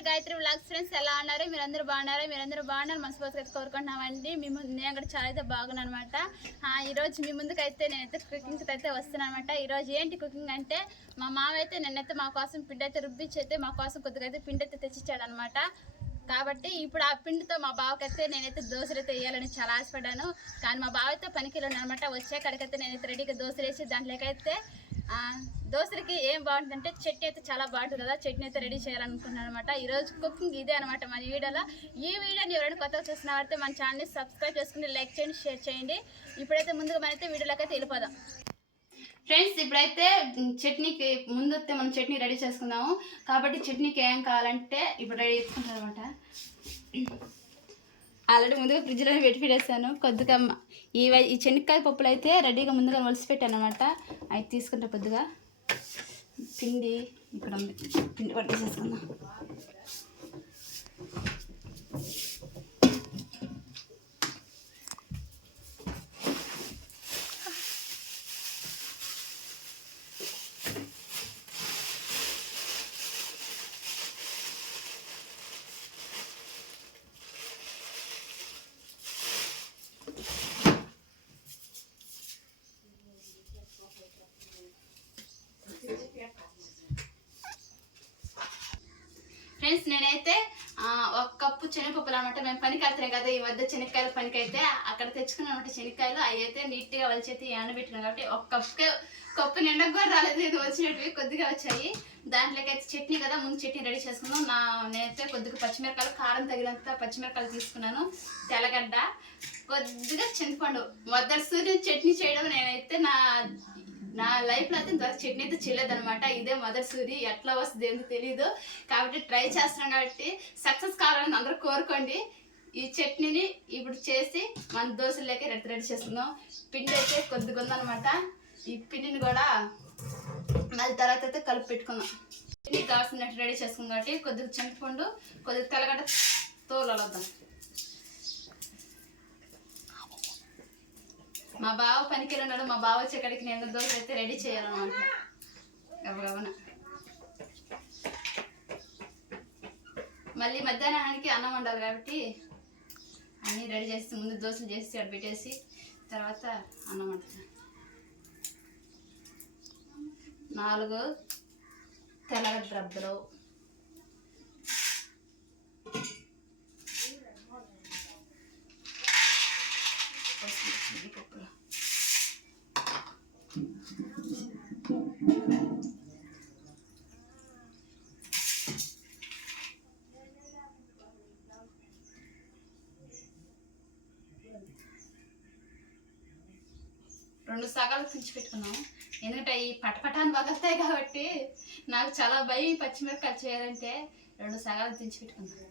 పేరు Gayatri vlogs friends ఎలా ఉన్నారు? మీరందరూ బాగున్నారు? మీరందరూ బాగున్నారు? మనస్ఫూర్తిగా అయితే కోరుకుంటున్నామండి. మీ ముందు నేను కూడా చాలా అయితే బాగున్నాను అనమాట ఈరోజు మీ ముందుకు అయితే నేనైతే కుకింగ్కి అయితే వస్తున్నాను అనమాట ఈరోజు ఏంటి కుకింగ్ అంటే మా మామ అయితే నిన్నైతే మా కోసం పిండి అయితే రుబ్బించి అయితే మా కోసం కొద్దిగా అయితే పిండి అయితే తెచ్చిచ్చాడు అనమాట కాబట్టి ఇప్పుడు ఆ పిండితో మా బావకైతే నేనైతే దోశలు అయితే వేయాలని చాలా ఆశపడ్డాను. కానీ మా బావ అయితే పనికి వెళ్ళాను అనమాట వచ్చే కాడికైతే నేనైతే రెడీగా దోశలు వేసి దాంట్లోకైతే ఆ, దోశలకి ఏం బాగుంటుందంటే చట్నీ అయితే చాలా బాగుంటుంది కదా. చట్నీ అయితే రెడీ చేయాలనుకున్నాను అనమాట ఈరోజు కుకింగ్ ఇదే అనమాట మన వీడియోలో. ఈ వీడియోని ఎవరైనా కొత్తగా చూసిన వాడితే మన ఛానల్ని సబ్స్క్రైబ్ చేసుకుని లైక్ చేయండి షేర్ చేయండి. ఇప్పుడైతే ముందుగా మనైతే వీడియోలోకి అయితే వెళ్ళిపోదాం. ఫ్రెండ్స్ ఇప్పుడైతే చట్నీకి ముందు వస్తే మనం చట్నీ రెడీ చేసుకుందాము. కాబట్టి చట్నీకి ఏం కావాలంటే ఇప్పుడు రెడీ చేసుకుంటాం అనమాట ఆల్రెడీ ముందుగా ఫ్రిడ్జ్లో పెట్టి పెట్టేస్తాను కొద్దిగా ఈ ఈ శనక్కాయ పప్పులు అయితే రెడీగా ముందుగా ఒలిసి పెట్టాను అనమాట అవి తీసుకుంటా కొద్దిగా. పిండి ఇక్కడ ఉంది. పిండి పట్టేసేసుకుందాం ఫ్రెండ్స్ నేనైతే ఆ, ఒక కప్పు శనగపప్పులు అనమాట. మేము పనికి వెళ్తున్నాం కదా ఈ మధ్య శనక్కాయలు పనికి అయితే అక్కడ తెచ్చుకున్నాం అనమాట శనక్కాయలు అవి అయితే నీట్గా వలిచేతి ఎండబెట్టినాం కాబట్టి ఒక కప్పు కప్పు నిండా కూడా రాలేదు. ఇది వచ్చినట్టు కొద్దిగా వచ్చాయి. దాంట్లోకి అయితే చట్నీ కదా ముందు చట్నీ రెడీ చేసుకున్నాం. నా నేనైతే కొద్దిగా పచ్చిమిరకాయలు కారం తగినంత పచ్చిమిరకాయలు తీసుకున్నాను. తెల్లగడ్డ కొద్దిగా చింతపండు. మొదటి సూర్యుని చట్నీ చేయడం నేనైతే నా నా లైఫ్లో అయితే ఇంతవరకు చట్నీ అయితే చేయలేదన్నమాట. ఇదే మదర్ సూరి ఎట్లా వస్తుంది ఏంటో తెలియదు కాబట్టి ట్రై చేస్తున్నాం కాబట్టి సక్సెస్ కావాలని అందరూ కోరుకోండి. ఈ చట్నీని ఇప్పుడు చేసి మన దోశల్లోకి రెడ్ రెడీ చేసుకుందాం పిండి అయితే కొద్దిగా ఉందన్నమాట. ఈ పిండిని కూడా మళ్ళీ తర్వాత అయితే కలిపి పెట్టుకుందాం. చట్నీ కావాల్సినట్టు రెడీ చేసుకుందాం కాబట్టి కొద్దిగా చింతపండు కొద్దిగా తెల్లగడ్డ తోలొద్దాం మా బావ పనికి ఉన్నాడు మా బావ వచ్చేకాడికి నేను దోశ అయితే రెడీ చేయాలన్నమాట గబగబన. మళ్ళీ మధ్యాహ్నానికి అన్నం వండాలి కాబట్టి అన్నీ రెడీ చేసి ముందు దోశలు చేసి అక్కడ పెట్టేసి తర్వాత అన్నం వండుతాను. నాలుగు తెల్లగడ్డ రబ్బలు పప్పులు రెండు పెట్టుకున్నాం ఎందుకంటే ఈ పటపటాన్ని పగలుతాయి కాబట్టి నాకు చాలా భయం పచ్చిమిరపకాయలు చేయాలంటే. రెండు సగాలు తుంచి పెట్టుకున్నాను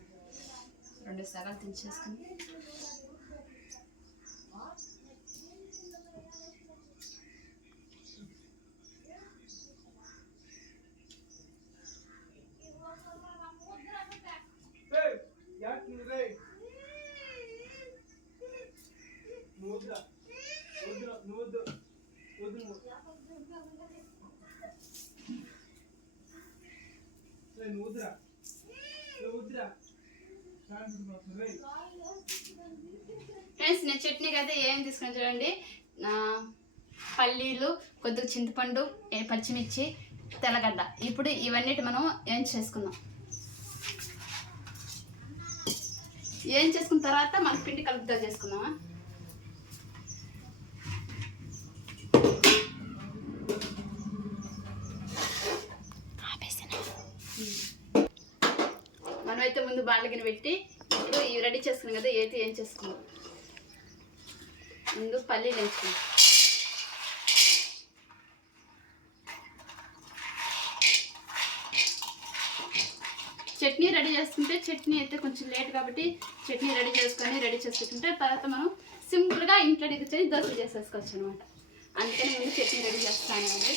రెండు సగాలు తుంచేసుకుని ఫ్రెండ్స్ నేను చట్నీకి అయితే ఏం తీసుకుని చూడండి. పల్లీలు కొద్దిగా చింతపండు పచ్చిమిర్చి తెల్లగడ్డ. ఇప్పుడు ఇవన్నీ మనం ఏం చేసుకుందాం? ఏం చేసుకున్న తర్వాత మన పిండి కలుపుతా చేసుకుందామా? ముందు బాండగిన పెట్టి ఇప్పుడు ఇవి రెడీ చేసుకున్నాం కదా ఏది ఏం చేసుకున్నాం? ముందు పల్లీలు వేసుకున్నాం చట్నీ రెడీ చేసుకుంటే చట్నీ అయితే కొంచెం లేట్ కాబట్టి చట్నీ రెడీ చేసుకొని రెడీ చేసుకుంటే తర్వాత మనం సింపుల్గా ఇంట్లో దిగుకొని దోశ చేసేసుకోవచ్చు అనమాట అందుకని ముందు చట్నీ రెడీ చేస్తాను అండి.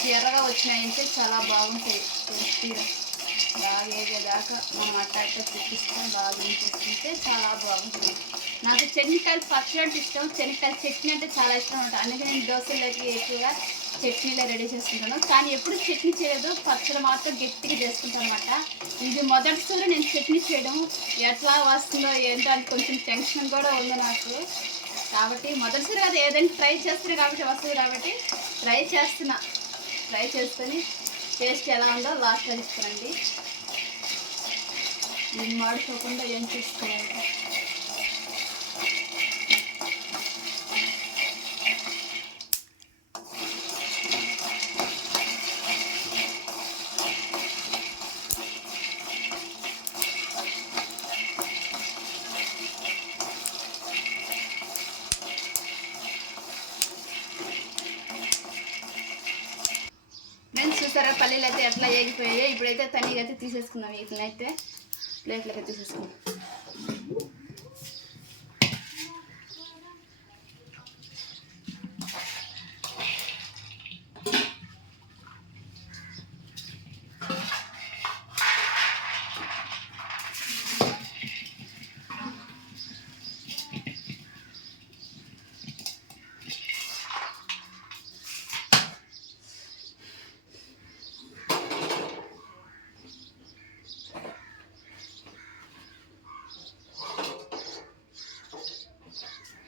కొంచెం ఎర్రగా వచ్చినాయంటే చాలా బాగుంటాయి. టేస్టీగా బాగా వేగేదాకా మనం అట్ట అట్ట తిప్పించుకొని బాగా చాలా బాగుంటుంది. నాకు చెనిక్కాయలు పచ్చడి అంటే ఇష్టం. చెనిక్కాయల చట్నీ అంటే చాలా ఇష్టం ఉంటుంది అందుకే నేను దోశలోకి ఎక్కువగా చట్నీలే రెడీ చేసుకుంటాను. కానీ ఎప్పుడు చట్నీ చేయదు. పచ్చడి మాత్రం గట్టిగా చేసుకుంటాను అనమాట. ఇది మొదటిసారి నేను చట్నీ చేయడం. ఎట్లా వస్తుందో ఏంటో అని కొంచెం టెన్షన్ కూడా ఉంది నాకు. కాబట్టి మొదటిసారి అది ఏదైనా ట్రై చేస్తారు కాబట్టి వస్తుంది కాబట్టి ట్రై చేస్తున్నా. ట్రై చేసుకొని టేస్ట్ ఎలా ఉందో లాస్ట్ తీసుకోండి మాడుకోకుండా ఏం చూసుకోవాలి నేను చూసారా పల్లీలు అయితే ఎట్లా ఏగిపోయాయో. ఇప్పుడైతే తనీగా అయితే తీసేసుకున్నాం వీటిని అయితే ప్లేట్లకి తీసేసుకున్నాం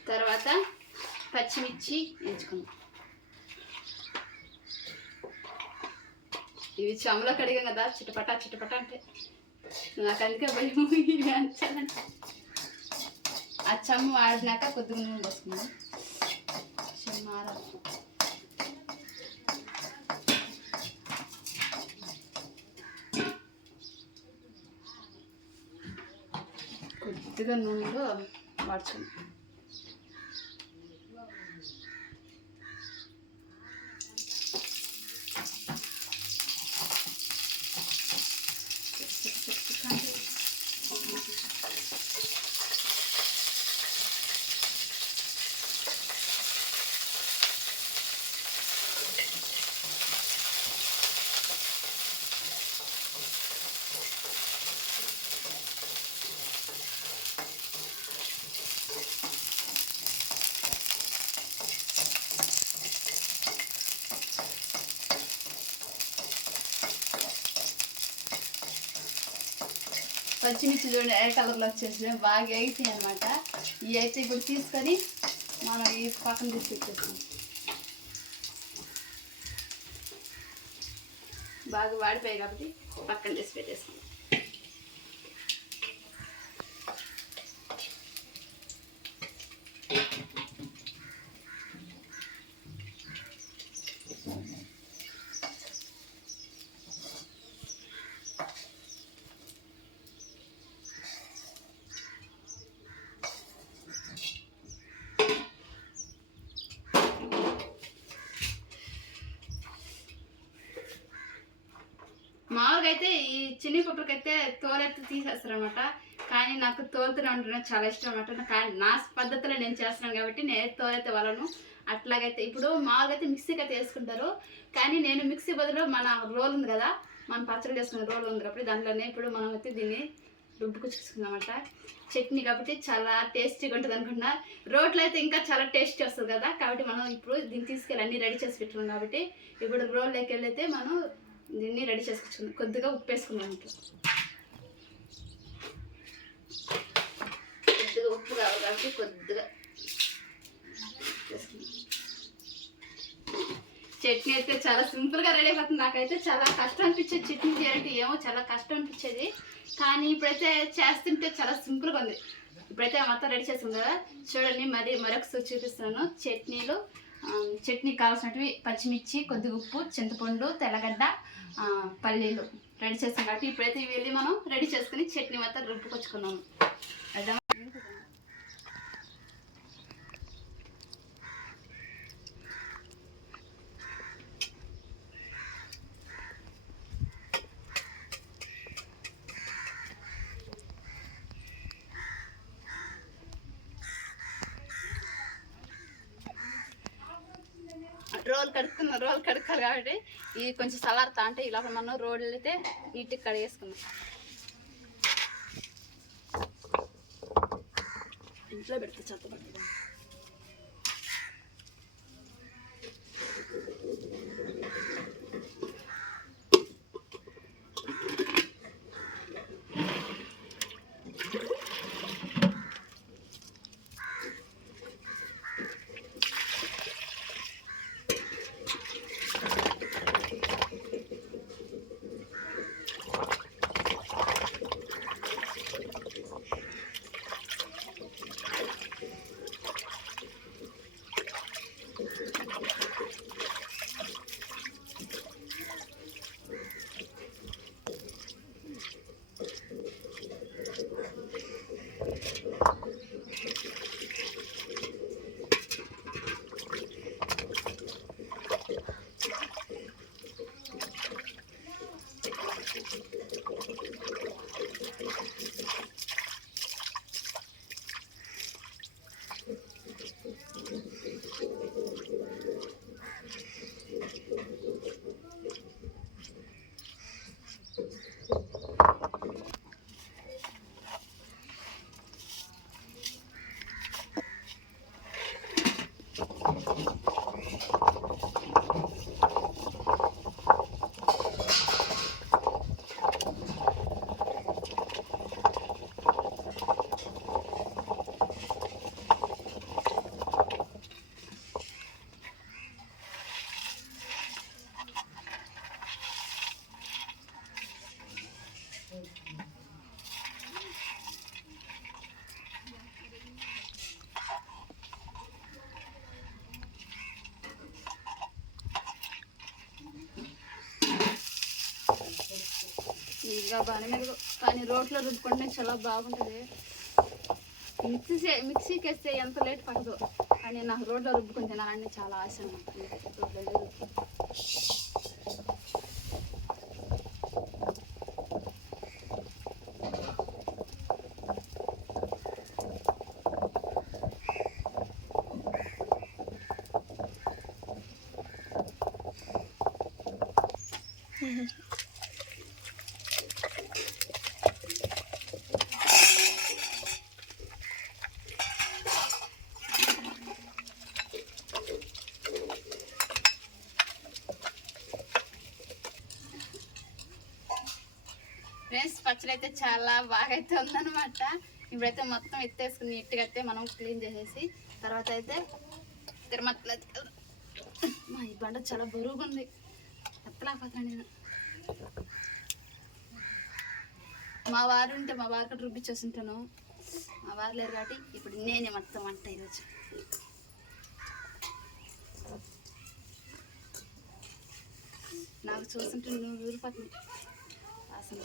తర్వాత పచ్చిమిర్చి వేయించుకున్నాం ఇవి చెమలో కడిగాం కదా చిటపట చిటపట అంటే నాకు అందుకే భయం ఇవి అంచాలంటే ఆ చెమ్మ ఆడినాక కొద్దిగా నూనె పోసుకుందాం కొద్దిగా నూనెలో వాడుచుకుందాం పచ్చిమిర్చి చూడండి ఏ కలర్లో వచ్చేసి బాగా ఎగితాయి అనమాట ఇవి అయితే ఇప్పుడు తీసుకొని మనం ఈ పక్కన తీసుకొచ్చేస్తాం. బాగా వాడిపోయాయి కాబట్టి పక్కన తీసి పెట్టేస్తాం. మామూలుగా అయితే ఈ చిన్ని పప్పులకైతే తోలెత్తి తీసేస్తారు అనమాట కానీ నాకు తోలుతూనే ఉండడం చాలా ఇష్టం అనమాట కానీ నా పద్ధతిలో నేను చేస్తున్నాను కాబట్టి నేను తోలైతే వాళ్ళను. అట్లాగైతే ఇప్పుడు మామూలుగా అయితే మిక్సీకి అయితే వేసుకుంటారు. కానీ నేను మిక్సీ బదులు మన రోల్ ఉంది కదా మనం పచ్చడి చేసుకున్న రోల్ ఉంది కాబట్టి దాంట్లోనే ఇప్పుడు మనం అయితే దీన్ని రుబ్బుకొచ్చుకుందామన్నమాట చట్నీ కాబట్టి చాలా టేస్టీగా ఉంటుంది అనుకుంటున్నా. రోట్లో అయితే ఇంకా చాలా టేస్టీ వస్తుంది కదా. కాబట్టి మనం ఇప్పుడు దీన్ని తీసుకెళ్ళి అన్ని రెడీ చేసి పెట్టుకున్నాం కాబట్టి ఇప్పుడు రోల్లోకి వెళ్ళైతే మనం దీన్ని రెడీ చేసుకుంటున్నాం కొద్దిగా ఉప్పు వేసుకున్నాను ఇంట్లో కొద్దిగా ఉప్పు కావాలి కాబట్టి కొద్దిగా చట్నీ అయితే చాలా సింపుల్గా రెడీ అయిపోతుంది. నాకైతే చాలా కష్టం అనిపించేది చట్నీ చేయాలంటే. ఏమో చాలా కష్టం అనిపించేది. కానీ ఇప్పుడైతే చేస్తుంటే చాలా సింపుల్గా ఉంది. ఇప్పుడైతే మొత్తం రెడీ చేసాం కదా. చూడండి మరి మరొకసారి చూపిస్తున్నాను. చట్నీలు చట్నీ కావాల్సినవి పచ్చిమిర్చి కొద్దిగా ఉప్పు చింతపండు తెల్లగడ్డ పల్లీలు రెడీ చేస్తాం కాబట్టి ఇప్పుడైతే ఇవి వెళ్ళి మనం రెడీ చేసుకుని చట్నీ మొత్తం రుబ్బుకొచ్చుకున్నాము అర్థమా? రోల్ కడుక్కున్నాం రోల్ కడుక్కోవాలి కాబట్టి ఇది కొంచెం సలారుతా అంటే ఇలా మనం రోడ్లు అయితే నీట్గా కడిగేసుకున్నాం ఇంట్లో పెడితే చెత్త పడుతుంది ఇంకా బాగానే కానీ రోట్లో రుబ్బుకుంటే చాలా బాగుంటుంది. మిక్సీ చే- మిక్సీకి వేస్తే ఎంత లేట్ పడదు కానీ నాకు రోడ్లో రుబ్బుకొని తినాలని చాలా ఆశ అనమాట రోడ్లో అయితే చాలా బాగా అయితే ఉందనమాట ఇప్పుడైతే మొత్తం ఎత్తేసుకుని నీట్గా అయితే మనం క్లీన్ చేసేసి తర్వాత అయితే తిరుమల మా ఈ బండ చాలా బరువుగా ఉంది ఎత్తలేకపోతాను నేను. మా వారు ఉంటే మా వారు కూడా రుబ్బిచ్చేసి ఉంటాను మా వారు లేరు కాబట్టి ఇప్పుడు నేనే మొత్తం అంట ఈరోజు. నాకు చూస్తుంటే నువ్వు ఊరిపోతుంది వాసన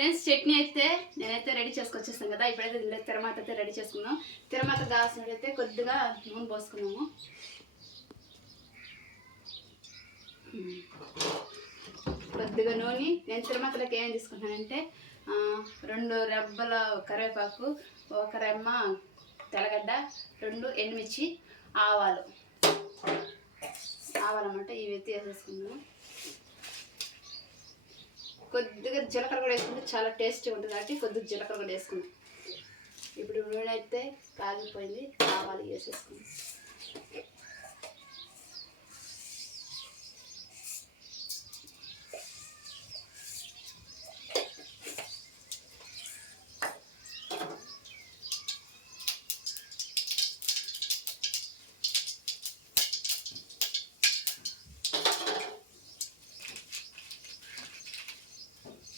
ఫ్రెండ్స్ చట్నీ అయితే నేనైతే రెడీ చేసుకొచ్చేస్తాను కదా ఇప్పుడైతే తిరమాత అయితే రెడీ చేసుకున్నాం తిరమాత కావాల్సినట్టయితే కొద్దిగా నూనె పోసుకున్నాము కొద్దిగా నూనె. నేను తిరుమతలోకి ఏం తీసుకున్నానంటే రెండు రెబ్బల కరివేపాకు ఒక రెమ్మ తెల్లగడ్డ రెండు ఎండుమిర్చి ఆవాలు. ఆవాలన్నమాట ఇవి ఎత్తి వేసేసుకున్నాము కొద్దిగా జీలకర్ర కూడా వేసుకుంటే చాలా టేస్టీ ఉంటుంది కాబట్టి కొద్దిగా జీలకర్ర కూడా వేసుకున్నాం ఇప్పుడు నూనె అయితే కాగిపోయింది ఆవాలు వేసేసుకున్నాం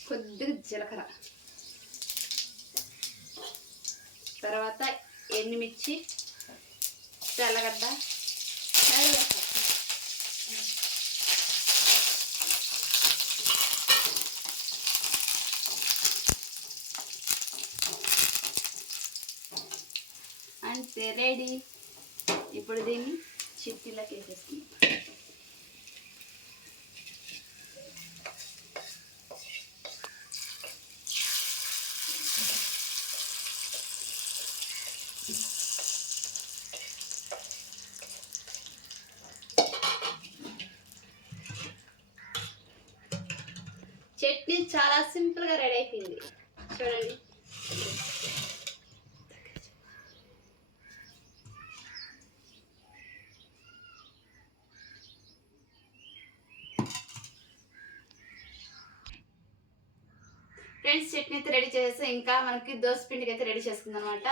కొద్దిగా జీలకర్ర తర్వాత ఎండుమిర్చి తెల్లగడ్డ కరివేపాకు. రెడీ ఇప్పుడు దీన్ని చిట్టీలోకి వేసేస్తుంది చట్నీ చాలా సింపుల్గా రెడీ అయిపోయింది. చూడండి ఫ్రెండ్స్ చట్నీ అయితే ఇంకా మనకి దోశ పిండికి అయితే రెడీ చేసుకుందాం అనమాట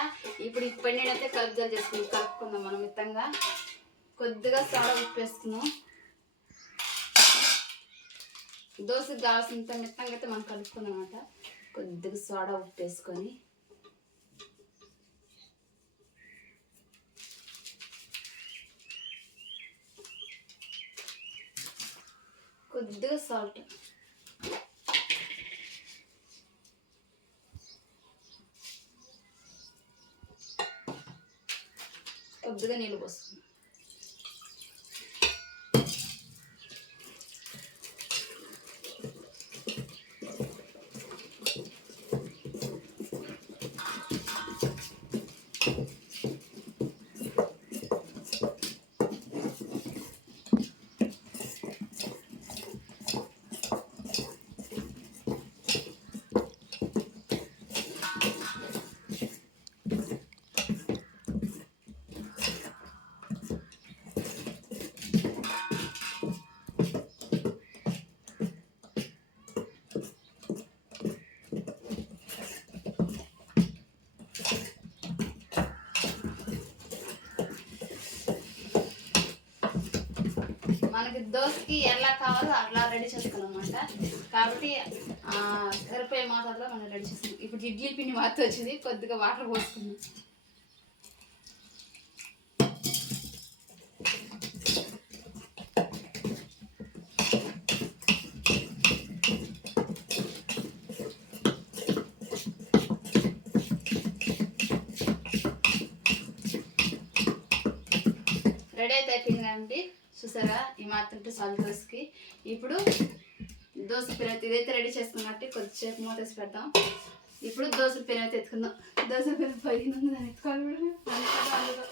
ఇప్పుడు ఇప్పటి నేనైతే కలుపుదలు చేసుకుందాం కలుపుకుందాం మనం మిత్తంగా. కొద్దిగా సోడా ఉప్పేసుకుందాం. దోశకి కావాల్సినంత మిత్తంగా అయితే మనం కలుపుకుందాం అనమాట కొద్దిగా సోడా ఉప్పేసుకొని. కొద్దిగా సాల్ట్. కొద్దిగా నీళ్ళు పోస్తుంది మనకి దోశకి ఎలా కావాలో అట్లా రెడీ చేసుకున్నాం అనమాట కాబట్టి ఆ, సరిపోయే మనం రెడీ చేసుకున్నాం. ఇప్పుడు ఇడ్లీ పిండి మాత్రం వచ్చింది. కొద్దిగా వాటర్ పోసుకున్నాం రెడీ అయితే అయిపోయింది చూసారా? ఈ మాత్రం సాల్ దోశకి. ఇప్పుడు దోశ పిల్ల ఇదైతే రెడీ చేసుకున్నట్టు కొద్దిసేపు మూతేసి పెడతాం పెడదాం. ఇప్పుడు దోశ పిల్ల ఎత్తుకుందాం. దోశ పిల్ల పోయింది. ఎత్తుకోవాలి కూడా. అందుకో, అందుకో.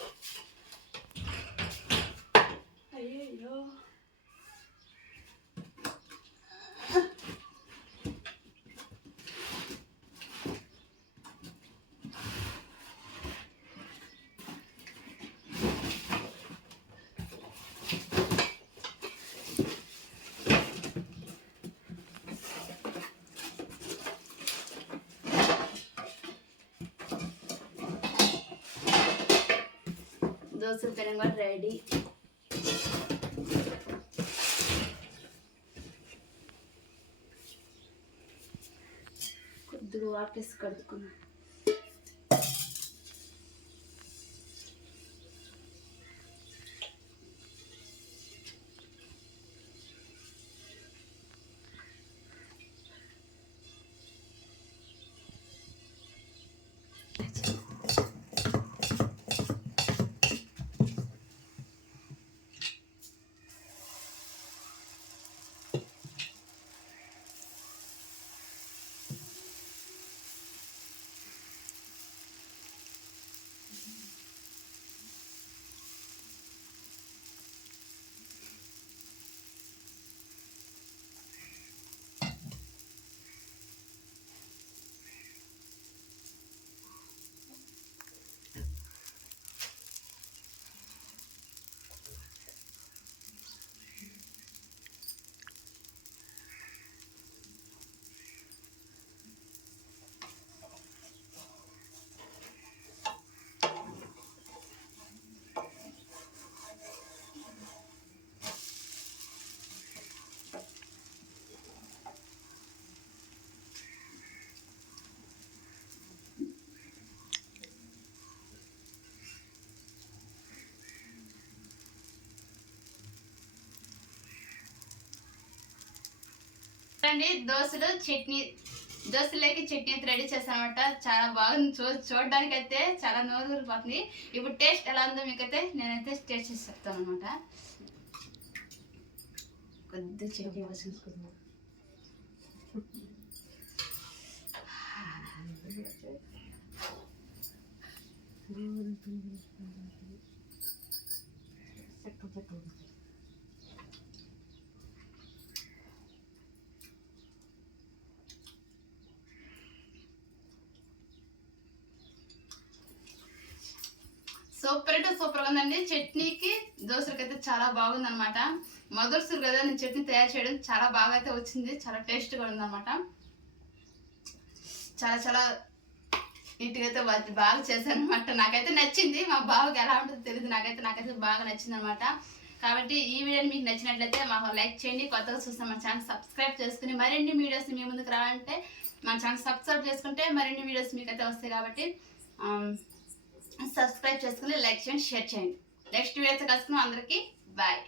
అయ్యయ్యో దోశలు తినగా రెడీ. కొద్దిగా వాటేసి కడుక్కున్నాను చూడండి దోశలు చట్నీ దోశలోకి చట్నీ రెడీ చేశానమాట చాలా బాగుంది. చూ చూడడానికి అయితే చాలా నోరు ఊరిపోతుంది ఇప్పుడు టేస్ట్ ఎలా ఉందో మీకైతే నేనైతే టేస్ట్ చేసి చెప్తాను అనమాట కొద్ది చట్నీ వేసుకుంటున్నాను సూపర్ అంటే సూపర్ ఉందండి. చట్నీకి దోశలకి అయితే చాలా బాగుంది అనమాట మొదటిసారి కదా నేను చట్నీ తయారు చేయడం చాలా బాగా అయితే వచ్చింది. చాలా టేస్ట్గా ఉందన్నమాట. చాలా చాలా నీట్గా అయితే బాగా చేశాను అనమాట నాకైతే నచ్చింది. మా బావకి ఎలా ఉంటుందో తెలియదు నాకైతే నాకైతే బాగా నచ్చింది అనమాట కాబట్టి ఈ వీడియోని మీకు నచ్చినట్లయితే మాకు లైక్ చేయండి. కొత్తగా చూస్తే మా ఛానల్ సబ్స్క్రైబ్ చేసుకుని మరిన్ని వీడియోస్ మీ ముందుకు రావాలంటే మా ఛానల్ సబ్స్క్రైబ్ చేసుకుంటే మరిన్ని వీడియోస్ మీకు అయితే వస్తాయి కాబట్టి సబ్స్క్రైబ్ చేసుకుని లైక్ చేయండి షేర్ చేయండి. నెక్స్ట్ వీడియోతో కలుసుకున్నాం అందరికీ బాయ్